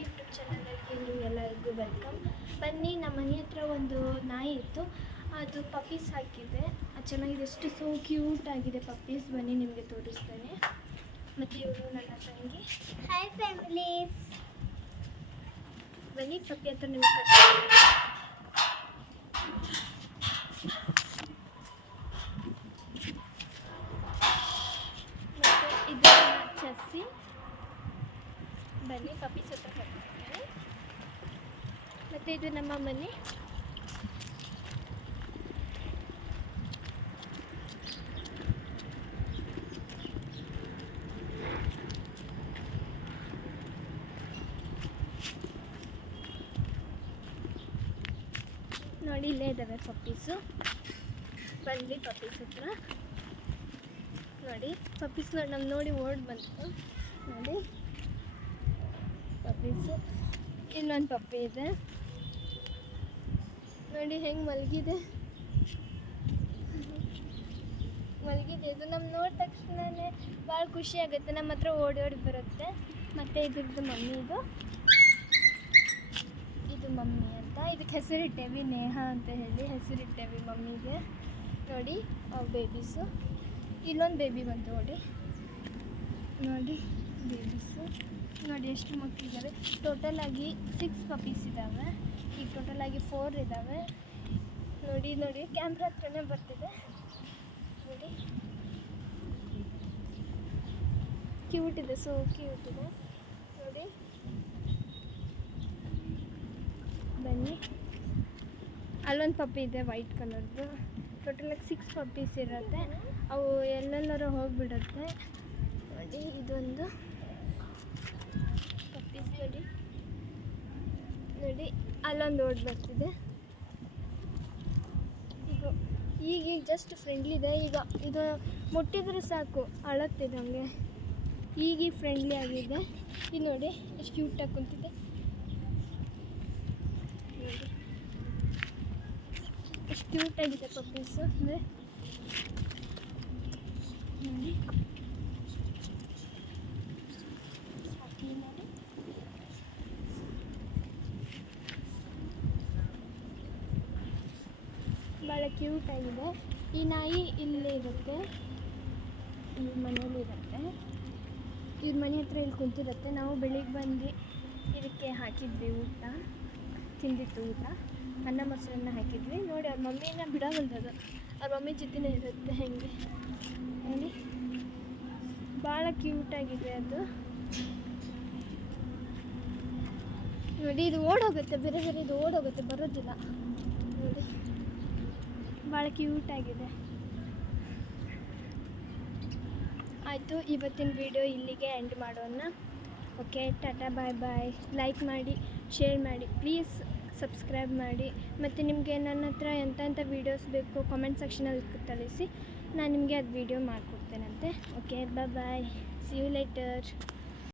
YouTube ಚಾನಲ್ಗೆ ನಿಮಗೆಲ್ಲರಿಗೂ welcome. ಬನ್ನಿ, ನಮ್ಮ ಮನೆ ಹತ್ರ ಒಂದು ನಾಯಿ ಇತ್ತು, ಅದು ಪಪ್ಪೀಸ್ ಹಾಕಿದೆ. ಅದು ಚೆನ್ನಾಗಿದೆ, ಎಷ್ಟು ಸೋ ಕ್ಯೂಟ್ ಆಗಿದೆ ಪಪ್ಪೀಸ್. ಬನ್ನಿ ನಿಮಗೆ ತೋರಿಸ್ತೇನೆ. ಮತ್ತು ಇವರು ನನ್ನ ತಂಗಿ. ಹಾಯ್ ಫ್ಯಾಮಿಲೀಸ್, ಬನ್ನಿ ಪಪ್ಪಿ ಹತ್ರ ನಿಮಗೆ ಮತ್ತು ಇದು ಚಸ್ಸಿ. ಬನ್ನಿ ಪಪ್ಪೀಸ್ ಹತ್ರ ಕರ್ಕೊಂಡು. ಮತ್ತು ಇದು ನಮ್ಮ ಮನೆ. ನೋಡಿ, ಇಲ್ಲೇ ಇದ್ದಾವೆ ಪಪ್ಪೀಸು. ಬನ್ನಿ ಪಪ್ಪೀಸ್ ಹತ್ರ. ನೋಡಿ ಪಪ್ಪೀಸ್ ನಮ್ಮ ನೋಡಿ ಓಡ್ ಬಂತು. ನೋಡಿ ಪಪ್ಪೀಸು. ಇನ್ನೊಂದು ಪಪ್ಪಿ ಇದೆ ನೋಡಿ, ಹೆಂಗೆ ಮಲಗಿದೆ. ಇದು ನಮ್ಮ ನೋಡಿದ ತಕ್ಷಣವೇ ಭಾಳ ಖುಷಿ ಆಗುತ್ತೆ, ನಮ್ಮ ಹತ್ರ ಓಡಿ ಬರುತ್ತೆ. ಮತ್ತು ಇದ್ರದ್ದು ಮಮ್ಮಿ, ಇದು ಮಮ್ಮಿ ಅಂತ. ಇದಕ್ಕೆ ಹೆಸರಿಟ್ಟೇವಿ, ನೇಹ ಅಂತ ಹೇಳಿ ಹೆಸರಿಟ್ಟೇವಿ ಮಮ್ಮಿಗೆ. ನೋಡಿ ಬೇಬೀಸು. ಇಲ್ಲೊಂದು ಬೇಬಿ ಬಂತು ನೋಡಿ ಬೇಬೀಸು. ನೋಡಿ ಎಷ್ಟು ಮಕ್ಕಳಿದ್ದಾವೆ. ಟೋಟಲಾಗಿ 6 ಪಪ್ಪೀಸ್ ಇದ್ದಾವೆ. ಈಗ ಟೋಟಲಾಗಿ 4 ಇದ್ದಾವೆ. ನೋಡಿ ಕ್ಯಾಮ್ರಾ ಹತ್ರನೇ ಬರ್ತಿದೆ. ನೋಡಿ ಕ್ಯೂಟ್ ಇದೆ, ಸೋ ಕ್ಯೂಟ್ ಇದೆ. ನೋಡಿ ಬನ್ನಿ, ಅಲ್ಲೊಂದು ಪಪ್ಪಿ ಇದೆ ವೈಟ್ ಕಲರ್ದು. ಟೋಟಲಾಗಿ 6 ಪಪ್ಪೀಸ್ ಇರುತ್ತೆ. ಅವು ಎಲ್ಲೆಲ್ಲರೂ ಹೋಗಿಬಿಡುತ್ತೆ. ನೋಡಿ ಇದೊಂದು ಪಪ್ಪೀಸ್. ನೋಡಿ ಅಲ್ಲೊಂದು ಓಡ್ ಬರ್ತಿದೆ. ಈಗ ಜಸ್ಟ್ ಫ್ರೆಂಡ್ಲಿ ಇದೆ. ಈಗ ಇದು ಮುಟ್ಟಿದ್ರೆ ಸಾಕು ಅಳತ್ತಿದೆ ಹಂಗೆ. ಈಗ ಫ್ರೆಂಡ್ಲಿ ಆಗಿದೆ. ಇದು ನೋಡಿ ಎಷ್ಟು ಕ್ಯೂಟಾಗಿ ಕುಂತಿದೆ. ನೋಡಿ ಎಷ್ಟು ಕ್ಯೂಟಾಗಿದೆ ಪಪ್ಪೀಸು ಅಂದರೆ. ನೋಡಿ ಭಾಳ ಕ್ಯೂಟಾಗಿದೆ. ಈ ನಾಯಿ ಇಲ್ಲೇ ಇರುತ್ತೆ, ಈ ಮನೇಲಿರುತ್ತೆ. ಇವ್ರ ಮನೆ ಹತ್ರ ಇಲ್ಲಿ ಕುಂತಿರುತ್ತೆ. ನಾವು ಬೆಳಿಗ್ಗೆ ಬಂದು ಇದಕ್ಕೆ ಹಾಕಿದ್ವಿ ಊಟ, ತಿಂದಿತ್ತು ಊಟ. ಅನ್ನ ಮೊಸರನ್ನ ಹಾಕಿದ್ವಿ. ನೋಡಿ ಅವ್ರ ಮಮ್ಮಿನ ಬಿಡೋವಲ್ದದು, ಅವ್ರ ಮಮ್ಮಿ ಜೊತೆನೇ ಇರುತ್ತೆ. ಹೆಂಗೆ ನೋಡಿ, ಭಾಳ ಕ್ಯೂಟಾಗಿದೆ ಅದು. ನೋಡಿ ಇದು ಓಡೋಗುತ್ತೆ, ಬೇರೆ ಇದು ಓಡೋಗುತ್ತೆ, ಬರೋದಿಲ್ಲ. ನೋಡಿ ಭಾಳ ಕ್ಯೂಟಾಗಿದೆ. ಆಯಿತು, ಇವತ್ತಿನ ವಿಡಿಯೋ ಇಲ್ಲಿಗೆ ಎಂಡ್ ಮಾಡೋಣ. ಓಕೆ, ಟಾಟಾ, ಬಾಯ್ ಬಾಯ್. ಲೈಕ್ ಮಾಡಿ, ಶೇರ್ ಮಾಡಿ, ಪ್ಲೀಸ್ ಸಬ್ಸ್ಕ್ರೈಬ್ ಮಾಡಿ. ಮತ್ತು ನಿಮಗೆ ನನ್ನ ಹತ್ರ ಎಂಥ ವೀಡಿಯೋಸ್ ಬೇಕು ಕಾಮೆಂಟ್ ಸೆಕ್ಷನಲ್ಲಿ ತಿಳಿಸಿ, ನಾನು ನಿಮಗೆ ಅದು ವೀಡಿಯೋ ಮಾಡಿಕೊಡ್ತೇನಂತೆ. Okay, bye bye. See you litre.